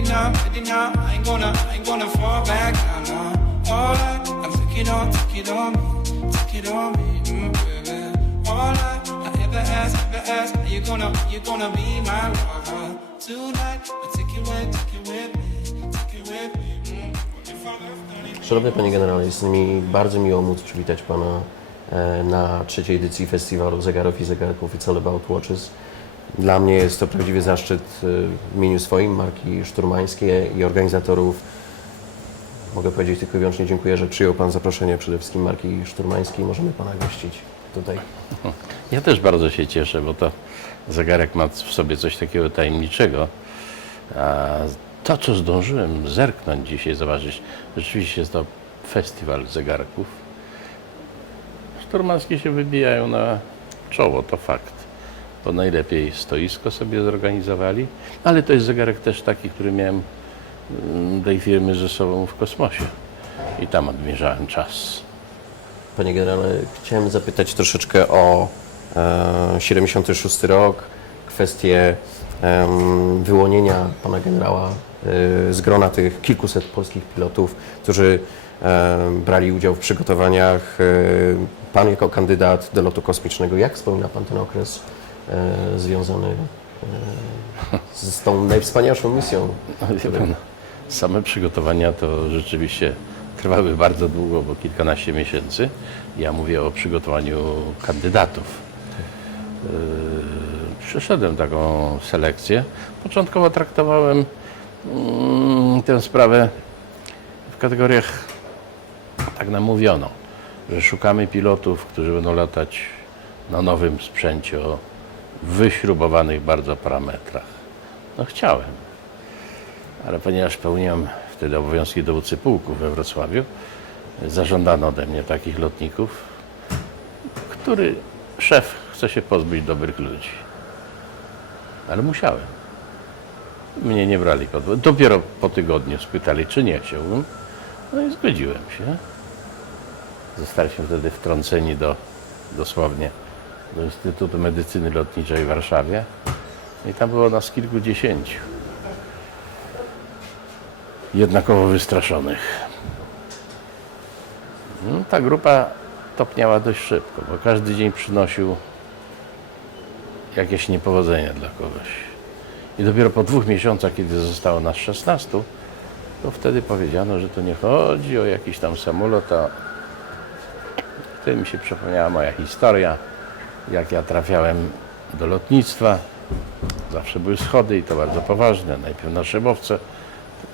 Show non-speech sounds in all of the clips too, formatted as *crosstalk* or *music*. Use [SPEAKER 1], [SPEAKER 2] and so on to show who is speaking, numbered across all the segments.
[SPEAKER 1] now. I ain't gonna, I ain't gonna fall back. All I, I'm take it on, on me, on me, mm, baby. All I, I ever ask, ever ask, are you gonna, are you gonna be my lover tonight? I take it with, take it with me, take it with me. Mm.
[SPEAKER 2] Szanowny Panie Generale, jest mi bardzo miło móc przywitać Pana e, na trzeciej edycji festiwalu zegarów i zegarków It's All About Watches. Dla mnie jest to prawdziwy zaszczyt e, w imieniu swoim, marki szturmańskiej i organizatorów. Mogę powiedzieć tylko i wyłącznie dziękuję, że przyjął Pan zaproszenie przede wszystkim marki szturmańskiej. Możemy Pana gościć tutaj.
[SPEAKER 3] Ja też bardzo się cieszę, bo to zegarek ma w sobie coś takiego tajemniczego. A to, co zdążyłem zerknąć dzisiaj, zobaczyć, rzeczywiście jest to festiwal zegarków. Szturmanskie się wybijają na czoło, to fakt. Bo najlepiej stoisko sobie zorganizowali, ale to jest zegarek też taki, który miałem mm, tej firmy ze sobą w kosmosie. I tam odmierzałem czas.
[SPEAKER 2] Panie Generale, chciałem zapytać troszeczkę o e, 76 rok, kwestię em, wyłonienia Pana Generała e, z grona tych kilkuset polskich pilotów, którzy e, brali udział w przygotowaniach. E, pan jako kandydat do lotu kosmicznego, jak wspomina Pan ten okres e, związany e, z tą najwspanialszą misją?
[SPEAKER 3] No, same przygotowania to rzeczywiście trwały bardzo długo, bo kilkanaście miesięcy. Ja mówię o przygotowaniu kandydatów. Yy, Przeszedłem taką selekcję. Początkowo traktowałem mm, tę sprawę w kategoriach, tak nam mówiono, że szukamy pilotów, którzy będą latać na nowym sprzęcie o wyśrubowanych bardzo parametrach. No chciałem ale ponieważ pełniłem wtedy obowiązki dowódcy pułku we Wrocławiu, zażądano ode mnie takich lotników, który szef chce się pozbyć dobrych ludzi. Ale musiałem. Mnie nie brali pod. Dopiero po tygodniu spytali, czy nie chciałbym. No i zgodziłem się. Zostaliśmy wtedy wtrąceni do, dosłownie do Instytutu Medycyny Lotniczej w Warszawie. I tam było nas kilkudziesięciu jednakowo wystraszonych. No, ta grupa topniała dość szybko, bo każdy dzień przynosił jakieś niepowodzenia dla kogoś. I dopiero po dwóch miesiącach, kiedy zostało nas 16, to wtedy powiedziano, że to nie chodzi o jakiś tam samolot, a wtedy mi się przypomniała moja historia, jak ja trafiałem do lotnictwa. Zawsze były schody i to bardzo poważne. Najpierw na szybowce,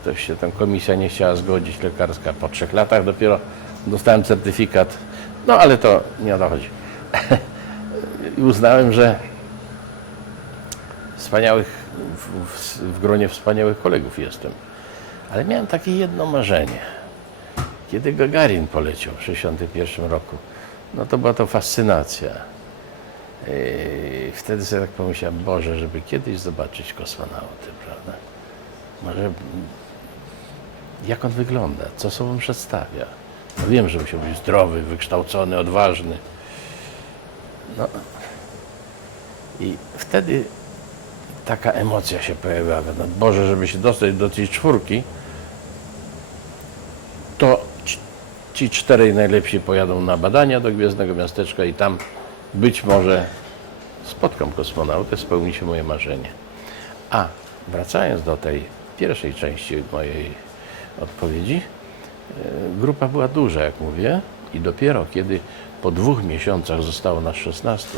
[SPEAKER 3] Ktoś się tam komisja nie chciała zgodzić lekarska. Po trzech latach dopiero dostałem certyfikat. No ale to nie o to chodzi. *laughs* I uznałem, że wspaniałych, w, w, w gronie wspaniałych kolegów jestem. Ale miałem takie jedno marzenie. Kiedy Gagarin poleciał w 1961 roku, no to była to fascynacja. I wtedy sobie tak pomyślałem, Boże, żeby kiedyś zobaczyć kosmonauty, prawda? Może jak on wygląda, co sobą przedstawia. No wiem, że musiał być zdrowy, wykształcony, odważny. No. I wtedy taka emocja się pojawiła. No Boże, żeby się dostać do tej czwórki, to ci czterej najlepsi pojadą na badania do Gwiezdnego Miasteczka i tam być może spotkam kosmonautę, spełni się moje marzenie. A wracając do tej pierwszej części mojej odpowiedzi, e, grupa była duża, jak mówię, i dopiero kiedy po dwóch miesiącach zostało nas 16,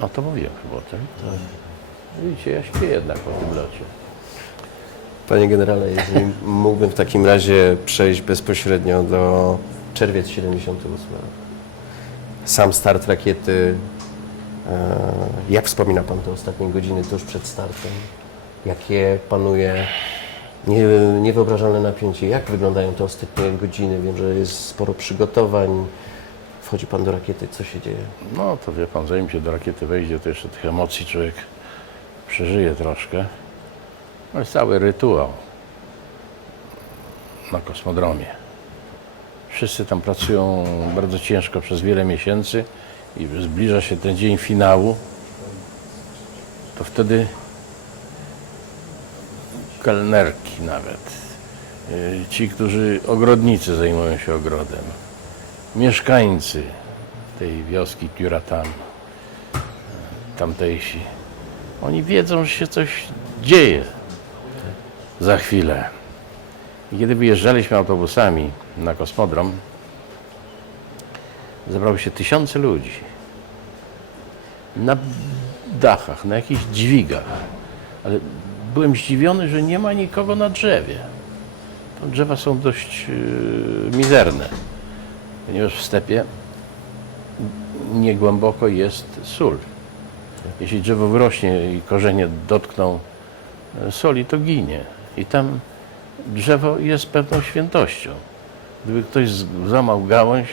[SPEAKER 3] no to mówiłem chyba o tym. To, widzicie, ja śpię jednak po tym locie.
[SPEAKER 2] Panie generale, jeżeli mógłbym w takim razie przejść bezpośrednio do czerwiec 78. Sam start rakiety. e, Jak wspomina Pan te ostatnie godziny tuż przed startem? Jakie panuje nie, niewyobrażalne napięcie? Jak wyglądają te ostatnie godziny? Wiem, że jest sporo przygotowań. Wchodzi Pan do rakiety, co się dzieje?
[SPEAKER 3] No to wie pan, zanim się do rakiety wejdzie, to jeszcze tych emocji człowiek przeżyje troszkę. No jest cały rytuał na kosmodromie. Wszyscy tam pracują bardzo ciężko przez wiele miesięcy i zbliża się ten dzień finału, to wtedy kelnerki nawet, y, ci, którzy ogrodnicy zajmują się ogrodem, mieszkańcy tej wioski Curatan, tamtejsi, oni wiedzą, że się coś dzieje za chwilę. I kiedy wyjeżdżaliśmy autobusami na kosmodrom, zebrały się tysiące ludzi na dachach, na jakichś dźwigach. Ale byłem zdziwiony, że nie ma nikogo na drzewie. To drzewa są dość yy, mizerne, ponieważ w stepie niegłęboko jest sól. Jeśli drzewo wyrośnie i korzenie dotkną e, soli, to ginie. I tam drzewo jest pewną świętością. Gdyby ktoś złamał gałąź,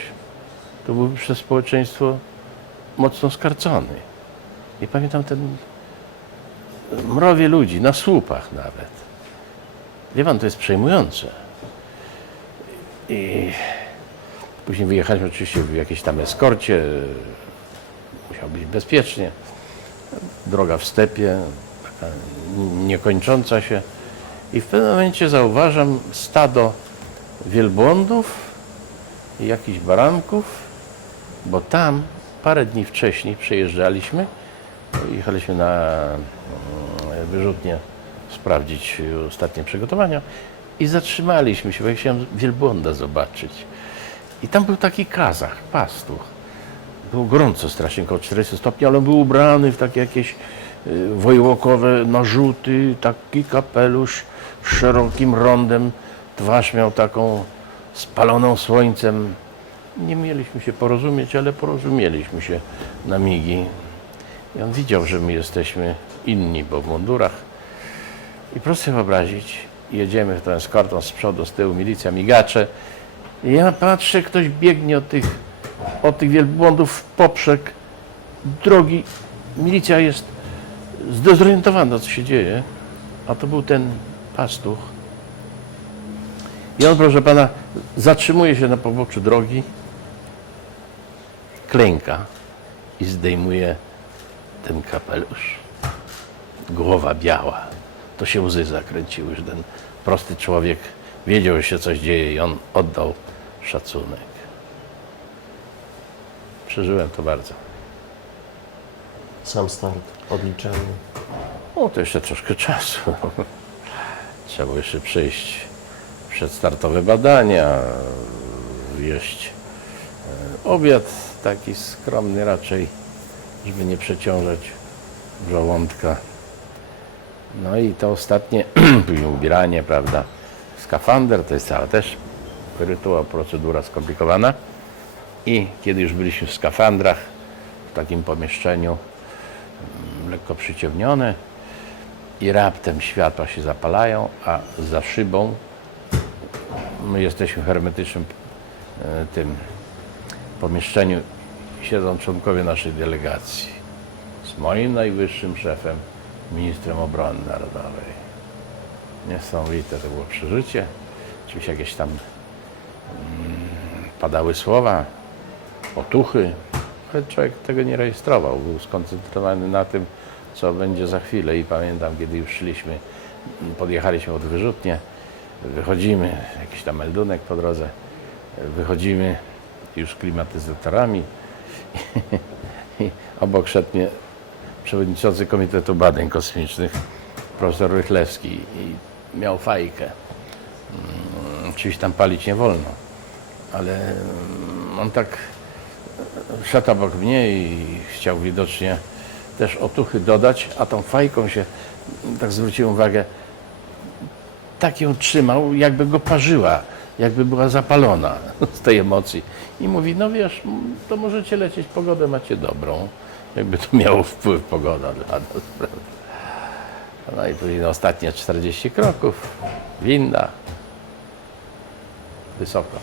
[SPEAKER 3] to byłby przez społeczeństwo mocno skarcony. I pamiętam ten mrowie ludzi, na słupach nawet. Wie pan, to jest przejmujące. I później wyjechaliśmy oczywiście w jakiejś tam eskorcie. Musiało być bezpiecznie. Droga w stepie, taka niekończąca się. I w pewnym momencie zauważam stado wielbłądów i jakichś baranków, bo tam parę dni wcześniej przejeżdżaliśmy, jechaliśmy na mm, wyrzutnię sprawdzić ostatnie przygotowania i zatrzymaliśmy się, bo ja chciałem wielbłąda zobaczyć. I tam był taki kazach, pastuch. Było gorąco strasznie, około 40 stopni, ale on był ubrany w takie jakieś y, wojłokowe narzuty, taki kapelusz z szerokim rondem, twarz miał taką spaloną słońcem. Nie mieliśmy się porozumieć, ale porozumieliśmy się na migi. I on widział, że my jesteśmy inni, bo w mundurach. I proszę sobie wyobrazić, jedziemy tą eskortą z przodu, z tyłu, milicja, migacze. I ja patrzę, ktoś biegnie od tych, od tych wielbłądów w poprzek drogi. Milicja jest zdezorientowana, co się dzieje. A to był ten pastuch. I on, proszę pana, zatrzymuje się na poboczu drogi, klęka i zdejmuje ten kapelusz. Głowa biała. To się łzy zakręciły, że ten prosty człowiek wiedział, że się coś dzieje i on oddał szacunek. Przeżyłem to bardzo.
[SPEAKER 2] Sam start, odliczanie.
[SPEAKER 3] No to jeszcze troszkę czasu. *laughs* Trzeba było jeszcze przejść przedstartowe badania, jeść e, obiad taki skromny raczej, żeby nie przeciążać żołądka. No i to ostatnie, *clears throat* później ubieranie, prawda, skafander, to jest cała też rytuał, procedura skomplikowana. I kiedy już byliśmy w skafandrach, w takim pomieszczeniu, mm, lekko przyciemnione, i raptem światła się zapalają, a za szybą my jesteśmy w hermetycznym e, tym pomieszczeniu siedzą członkowie naszej delegacji z moim najwyższym szefem, ministrem obrony narodowej. Niesamowite to było przeżycie. Oczywiście jakieś tam mm, padały słowa, otuchy, ale człowiek tego nie rejestrował. Był skoncentrowany na tym, co będzie za chwilę. I pamiętam, kiedy już szliśmy, podjechaliśmy od wyrzutnie, wychodzimy, jakiś tam meldunek po drodze, wychodzimy już klimatyzatorami i obok szedł mnie przewodniczący Komitetu Badań Kosmicznych, profesor Rychlewski i miał fajkę. Mm, Oczywiście tam palić nie wolno, ale mm, on tak szedł obok mnie i chciał widocznie też otuchy dodać, a tą fajką się, tak zwróciłem uwagę, tak ją trzymał, jakby go parzyła, jakby była zapalona *laughs* z tej emocji. I mówi, no wiesz, to możecie lecieć, pogodę macie dobrą. Jakby to miało wpływ pogoda dla nas? No i później ostatnie 40 kroków, winda, wysoko,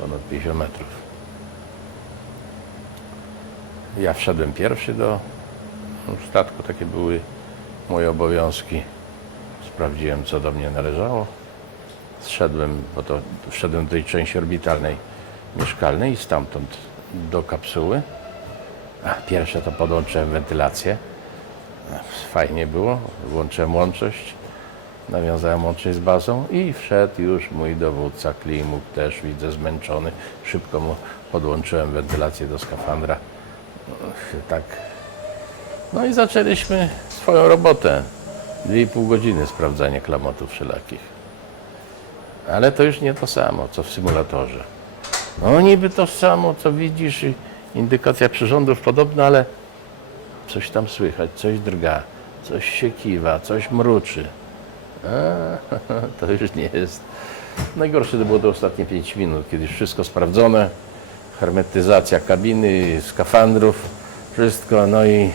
[SPEAKER 3] ponad 50 metrów. Ja wszedłem pierwszy do statku, takie były moje obowiązki. Sprawdziłem, co do mnie należało. Zszedłem, bo to wszedłem do tej części orbitalnej mieszkalnej i stamtąd do kapsuły. Pierwsze to podłączyłem wentylację. Fajnie było, włączyłem łączość. nawiązałem łącznie z bazą i wszedł już mój dowódca Klimuk, też widzę zmęczony. Szybko mu podłączyłem wentylację do skafandra. Tak. No i zaczęliśmy swoją robotę. Dwie i pół godziny sprawdzania klamotów wszelakich. Ale to już nie to samo, co w symulatorze. No niby to samo, co widzisz indykacja przyrządów podobna, ale coś tam słychać, coś drga, coś się kiwa, coś mruczy. A, *laughs* to już nie jest. Najgorsze to było to ostatnie 5 minut, kiedy już wszystko sprawdzone, hermetyzacja kabiny, skafandrów, wszystko, no i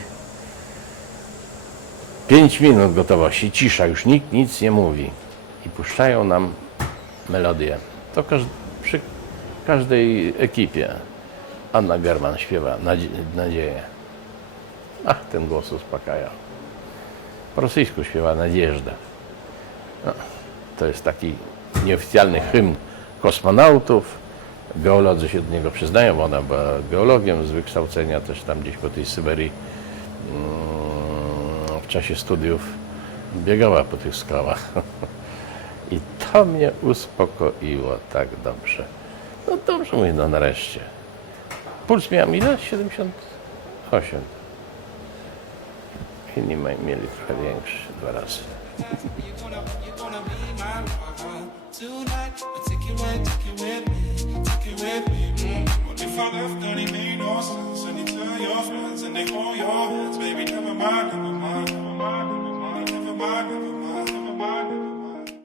[SPEAKER 3] 5 minut gotowości, cisza, już nikt nic nie mówi. I puszczają nam melodię. To każ- przy każdej ekipie. Anna German śpiewa nadzie- Nadzieję. Ach, ten głos uspokaja. Po rosyjsku śpiewa Nadjeżda. No, to jest taki nieoficjalny hymn kosmonautów. Geolodzy się do niego przyznają. Ona była geologiem z wykształcenia, też tam gdzieś po tej Syberii mm, w czasie studiów biegała po tych skałach. *laughs* I to mnie uspokoiło tak dobrze. No dobrze, mówię, no nareszcie. Puls miałem ile? 78. Inni mieli trochę większy, dwa razy. *laughs*
[SPEAKER 1] mind, never mind, never mind, never mind, never mind.